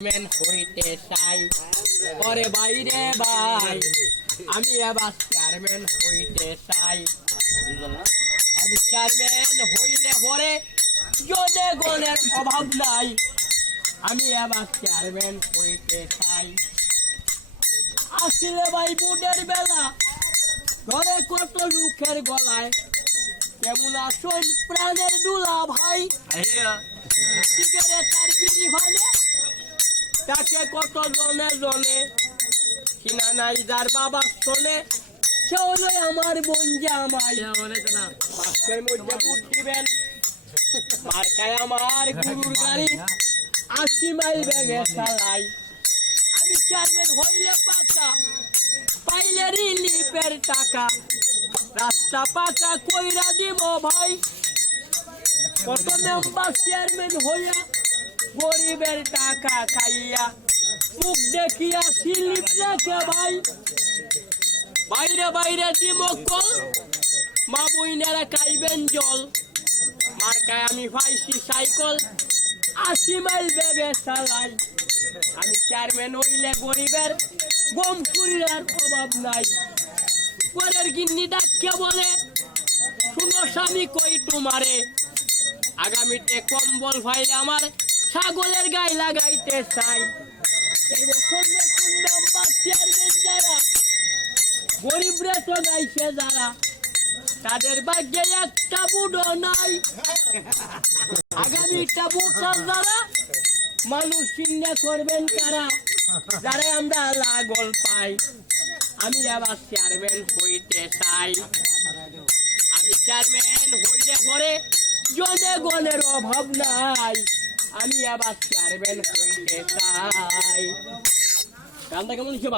Chairman হইতে চাই ওরে বাইরে ভাই আমি এবার চেয়ারম্যান হইতে চাই। আমি চেয়ারম্যান হইলে পরে জনগণের অভাব নাই। আমি এবার চেয়ারম্যান হইতে চাই। আসলে ভাই বুটের বেলা ধরে কত লোকের গলায় কেমন আসুন প্রাণের দুলা ভাই সিগারেটার বিড়ি ভালে তাকে কত জনে জনে কিনা নাই যার বাবা শোনে সে হলো আমার বোন জামাই। বাসের মধ্যে বুট দিবেন মার্কায় আমার গুরুর গাড়ি 80 মাইল বেগে চালাই। আমি চেয়ারম্যান হইলে পাকা পাইলে রিলিফের টাকা রাস্তা পাকা কইরা দিব ভাই। কত মেম্বার চেয়ারম্যান হইয়া গরিবের টাকা খাইয়া মুখ দেখিয়া স্লিপ রেখে ভাই বাইরে বাইরে দিব কল মা বইনেরা খাইবেন জল। মার্কায় আমি পাইছি সাইকেল 80 মাইল বেগে চালাই। আমি চেয়ারম্যান হইলে গরিবের গম কুড়ির অভাব নাই। পরের গিন্নি ডাকিয়া বলে শুনো স্বামী কই তোমারে আগামীতে কম্বল ফাইলে আমার ছাগলের গায়ে লাগাইতে চাই। এই বছর নতুন নাম্বার চেয়ারম্যান যারা গরিবরে তো গাইছে যারা তাদের ভাগ্যে একটা বুড়ো নাই। আগামীটা বুড়া যারা মানুষ চিন্তা করবেন কারা যারা আমরা লাগল পাই। আমি আবার চেয়ারম্যান হইতে চাই। আমি চেয়ারম্যান হইলে পরে জনগণের অভাব নাই। আমি আবার চেয়ারম্যান হইতে চাই। গানটা কেমন হিসেবে